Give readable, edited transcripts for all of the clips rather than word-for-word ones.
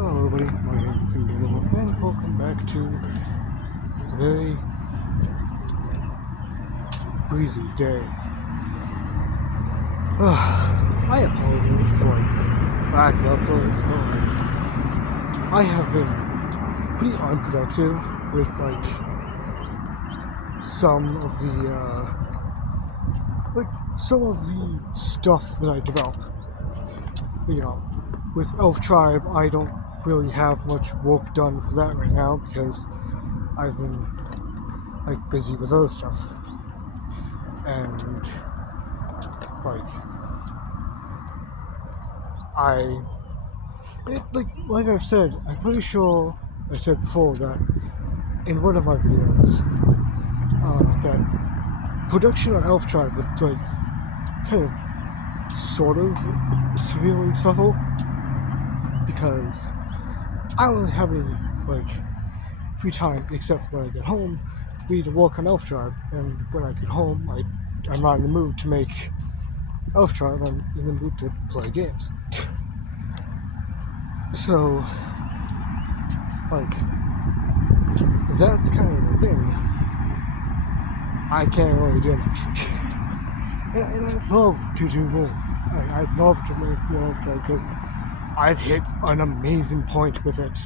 Hello everybody, my name is Daniel, and welcome back to a very breezy day. I apologize for lack of uploads, but I have been pretty unproductive with some of the stuff that I develop. With Elf Tribe, I don't really have much work done for that right now because I've been busy with other stuff, and I've said, I'm pretty sure I said before that in one of my videos that production on Elf Tribe would kind of sort of severely suffer because I don't really have any free time except when I get home for me to work on Elf Tribe, and when I get home I'm not in the mood to make Elf Tribe, I'm in the mood to play games. So that's kind of the thing. I can't really do much. and I'd love to do more. I'd love to make more Elf Tribe because I've hit an amazing point with it.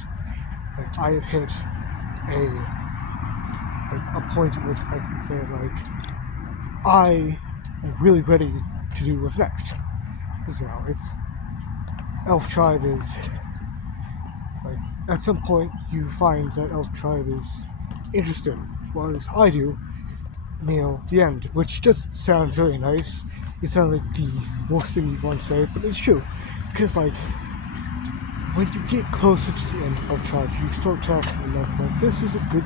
I've hit a point at which I can say I am really ready to do what's next. So it's Elf Tribe is at some point you find that Elf Tribe is interesting. Well, as I do, the end, which doesn't sound very nice. It sounds like the worst thing you want to say, but it's true. Because when you get closer to the end of Tribe, you start to ask yourself, this is a good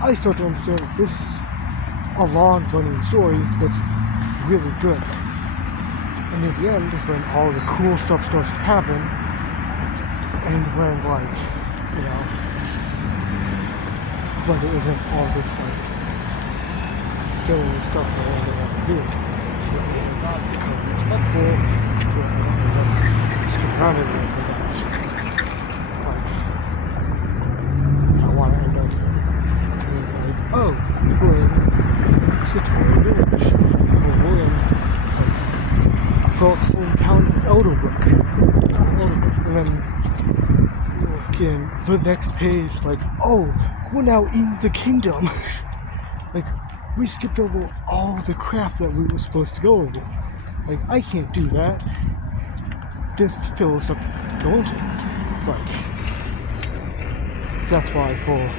I start to understand this is a long running story that's really good. And at the end is when all the cool stuff starts to happen, and when when it isn't all this filler stuff that I ended up doing. So I don't end up skipping around everything so fast. I want to end up being we're in Satori Village, or we're in Frog's hometown of Elderbrook, and then again, the next page, we're now in the kingdom. We skipped over all the crap that we were supposed to go over. I can't do that. This filler stuff go into. That's why for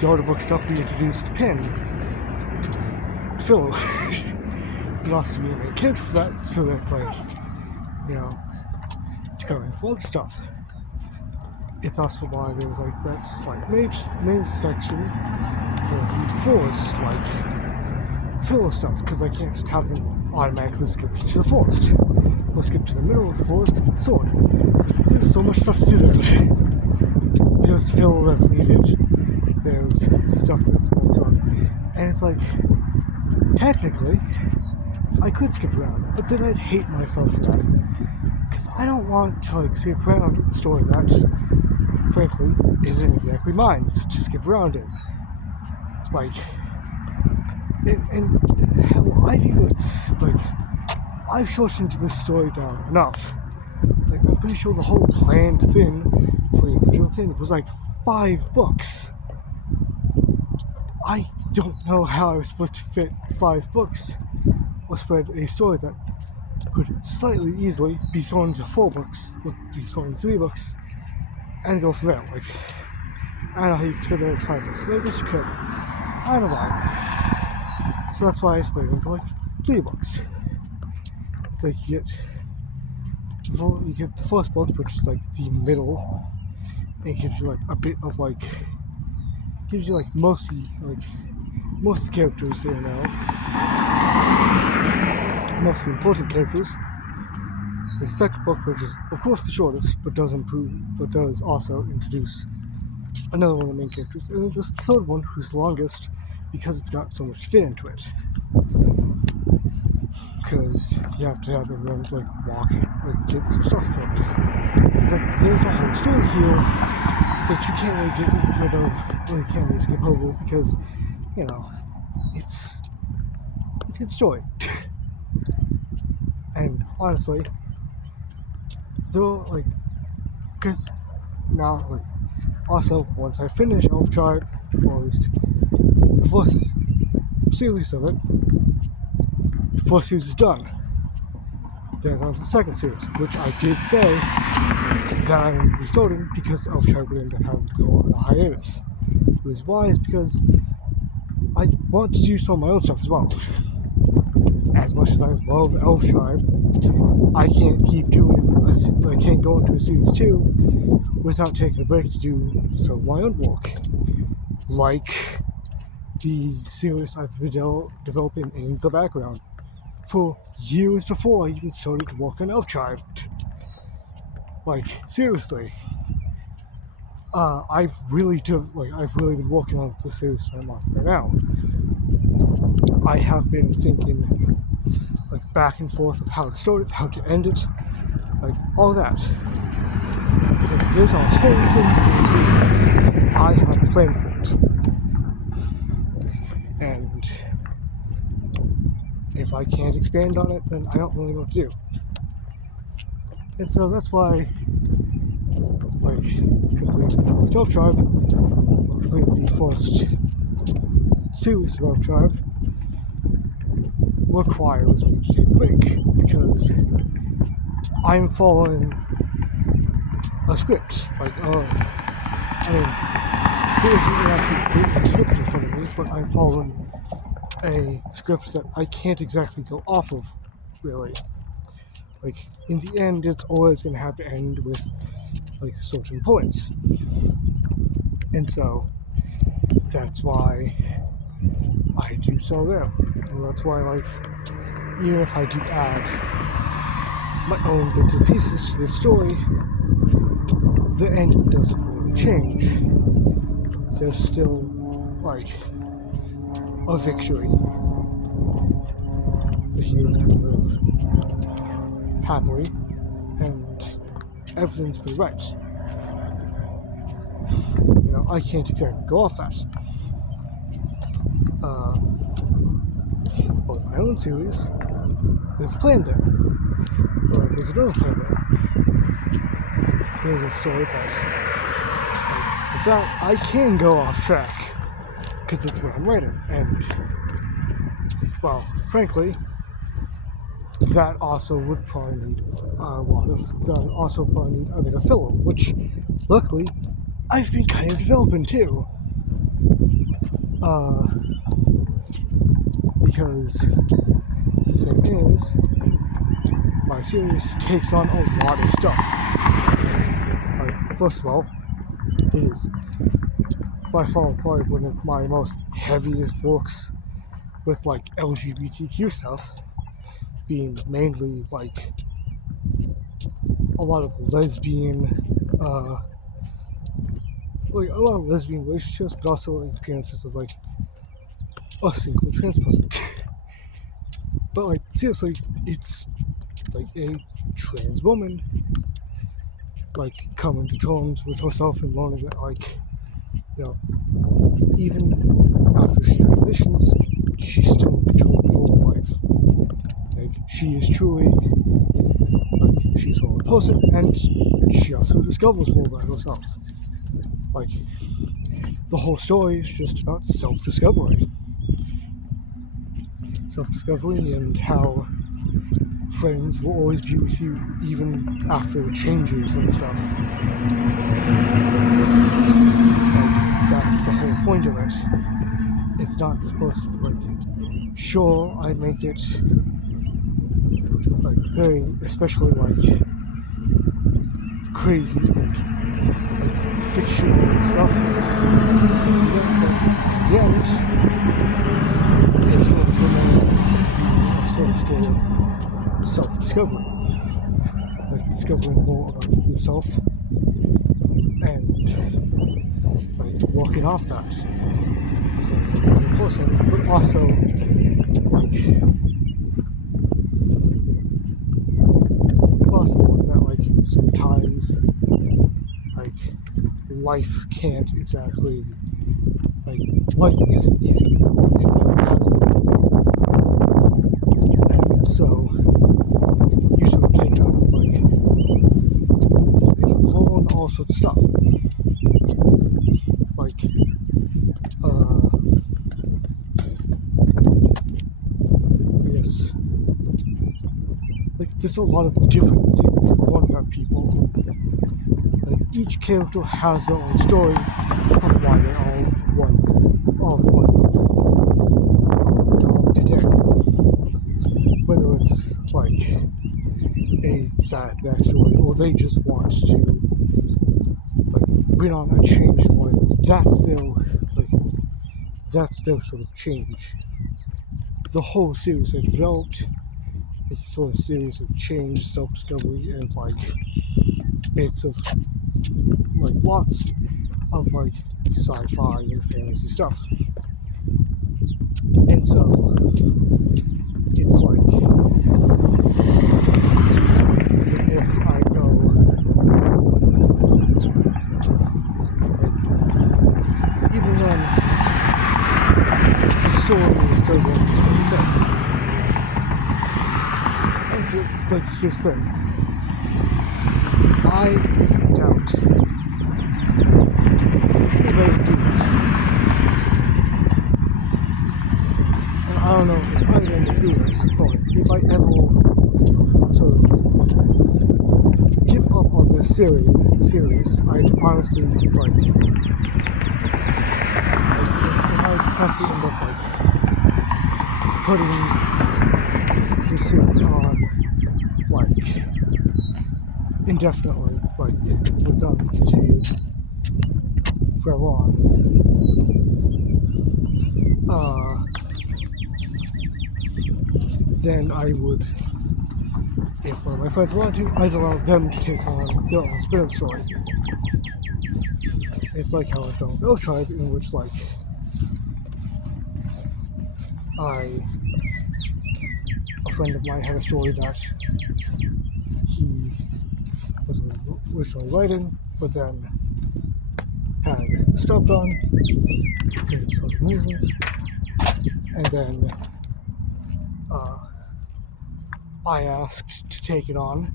the Elderbrook stuff we introduced Pen to filler. But also we made a character for that so that to go in for other stuff. It's also why there was that main section for the forest, filler stuff, because I can't just have them automatically skip to the forest. Or skip to the middle of the forest and sword. There's so much stuff to do there. There's filler that's needed. There's stuff that's worked on. And it's technically, I could skip around, but then I'd hate myself for that. Because I don't want to skip around a story that, frankly, isn't exactly mine. It's to skip around in. Hell, I've shortened this story down enough. I'm pretty sure the whole planned thing for the original thing was 5 books. I don't know how I was supposed to fit 5 books or spread a story that could slightly easily be thrown into 4 books, would be thrown into 3 books, and go from there. I don't know how you can split it into 5 books. I guess you could. I don't know why. So that's why I split it into 3 books. It's you get the first book, which is the middle, and it gives you a bit of gives you most of the characters there now, most of the important characters. The second book, which is of course the shortest, but does also introduce another one of the main characters, and then there's the third one, who's the longest because it's got so much to fit into it. Because you have to have everyone walking like get some stuff from it. It's like there's a whole story here that you can't really get rid of, or you can't really skip over because, you know, it's a good story. And honestly, though, like, because now, like, also once I finish Elf Tribe, or at least the first series of it, the first series is done. Then on to the second series, which I did say that I'm restarting because Elf Tribe would end up having to go on a hiatus. The reason why is because I want to do some of my own stuff as well. As much as I love Elf Tribe, I can't keep I can't go into a series 2 without taking a break to do some of my own work. Like the series I've been developing in the background for years before I even started to work on Elf Tribe. Like, seriously. I've really been working on the series I'm on right now. I have been thinking, like, back and forth of how to start it, how to end it, like, all that. Like, there's a whole thing to do. I have a plan for it. And if I can't expand on it, then I don't really know what to do. And so that's why, like, complete the first Elf Tribe, or complete the first series of Elf Tribe, requires me to take a break, because I'm following a script. Like, there isn't actually a script in front of me, but I'm following a script that I can't exactly go off of, really. Like, in the end, it's always going to have to end with, like, certain points. And so, that's why I do so there. And that's why, like, even if I do add my own bits and pieces to the story, the ending doesn't really change. There's still, like, a victory. The heroes can live happily, and everything's been right. You know, I can't exactly go off that. But my own series, there's a plan there. Or there's another plan there. There's a story that, with that, I can go off track, because that's what I'm writing, and, well, frankly, that also would probably need a bit of filler, which, luckily, I've been kind of developing too. Because the thing is, my series takes on a lot of stuff. Like, first of all, it is by far probably one of my most heaviest works with, like, LGBTQ stuff, being mainly, like, a lot of lesbian relationships, but also, like, appearances of, like, a single trans person. But, like, seriously, it's, like, a trans woman, like, coming to terms with herself and learning that, like, you know, even after she transitions, she's still in control of her own life. Like, she is truly, like, she's her own person, and she also discovers more about herself. Like, the whole story is just about self-discovery. Self-discovery and how friends will always be with you even after changes and stuff. Like, that's the whole point of it. It's not supposed to, like, sure, I make it, like, very, especially, like, crazy and, like, fiction and stuff. But in the end, it's going to remain a sort of story of self-discovery. Like, discovering more about yourself and, like, walking off that. So, person, but also, like, life can't exactly, like, life isn't easy. It never has been. And so, you sort of take on, like, it's alone, all sorts of stuff. Like, I guess, like, there's a lot of different things going about people. Like, each character has their own story of why they all today. Whether it's like a sad backstory or they just want to like bring on a change in life, that's their sort of change. The whole series has developed a sort of series of change, self-discovery, and like bits of like lots of like sci-fi and fantasy stuff. And so it's like if I go like, even then the story is still going to stay the same. And like here's the thing. I doubt they do this. And I don't know if it's probably going to do this, but if I ever sort of give up on this series, I'd honestly like I'd probably end up like putting this series on like indefinitely, like it would not be continued forever on. Then I would, if one of my friends wanted to, I'd allow them to take on their own spin-off story. It's like how I've done with Elftribe, in which like a friend of mine had a story that he was originally writing, but then had stopped on because of certain reasons, and then I asked to take it on,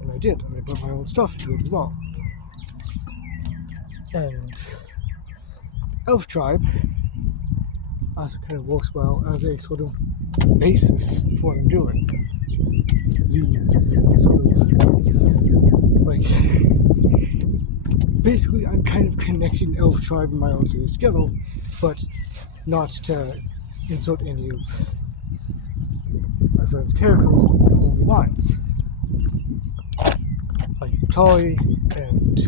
and I did, and I put my own stuff into it as well. And Elftribe also kind of works well as a sort of basis for what I'm doing. The sort of like basically I'm kind of connecting Elftribe and my own series together, but not to insert any of my friends' characters, only mine. Like Tali and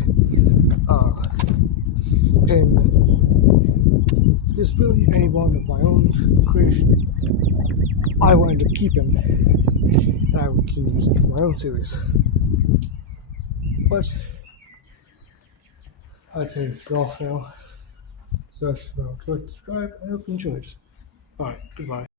Pin. Just really any one of my own creation I will end up keeping, and I can use it for my own series. But I'd say this is all for now. So, like, subscribe, I hope you enjoyed. Alright, goodbye.